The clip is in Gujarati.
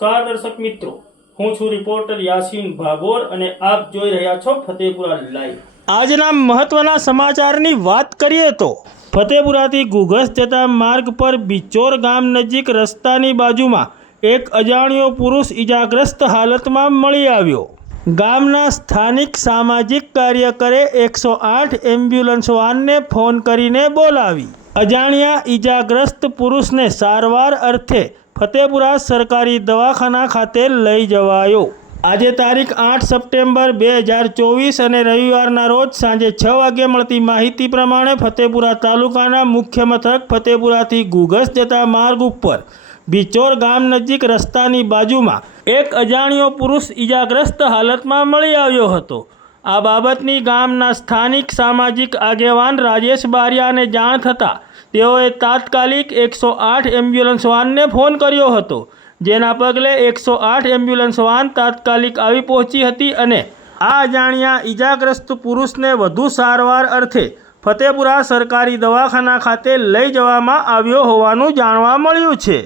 નમસ્કાર દર્શક મિત્રો, હું છું રિપોર્ટર યાસીન ભાગોર અને આપ જોઈ રહ્યા છો ફતેપુરા લાઈવ। આજના મહત્વના સમાચારની વાત કરીએ તો ફતેપુરાથી ઘુઘસ જતા માર્ગ પર બિચોર ગામ નજીક રસ્તાની બાજુમાં એક અજાણ્યો પુરુષ ઈજાગ્રસ્ત હાલતમાં મળી આવ્યો। ગામના સ્થાનિક સામાજિક કાર્યકરે 108 એમ્બ્યુલન્સ વાનને ફોન કરીને બોલાવી અજાણ્યા ઈજાગ્રસ્ત પુરુષને સારવાર અર્થે ફતેપુરા સરકારી દવાખાના ખાતે લઈ જવાયો। આજે તારીખ 8 સપ્ટેમ્બર 2024 અને રવિવારના રોજ સાંજે 6 વાગ્યે મળતી માહિતી પ્રમાણે ફતેપુરા તાલુકાના મુખ્ય મથક ફતેપુરાથી ઘુઘસ જતા માર્ગ ઉપર બિચોર ગામ નજીક રસ્તાની બાજુમાં એક અજાણ્યો પુરુષ ઈજાગ્રસ્ત હાલતમાં મળી આવ્યો હતો। આ બાબતની ગામના સ્થાનિક સામાજિક આગેવાન રાજેશ બારિયાને જાણ થતાં તેઓએ તાત્કાલિક 108 એમ્બ્યુલન્સ વાનને ફોન કર્યો હતો, જેના પગલે 108 એમ્બ્યુલન્સ વાન તાત્કાલિક આવી પહોંચી હતી અને આ અજાણ્યા ઈજાગ્રસ્ત પુરુષને વધુ સારવાર અર્થે ફતેપુરા સરકારી દવાખાના ખાતે લઈ જવામાં આવ્યો હોવાનું જાણવા મળ્યું છે।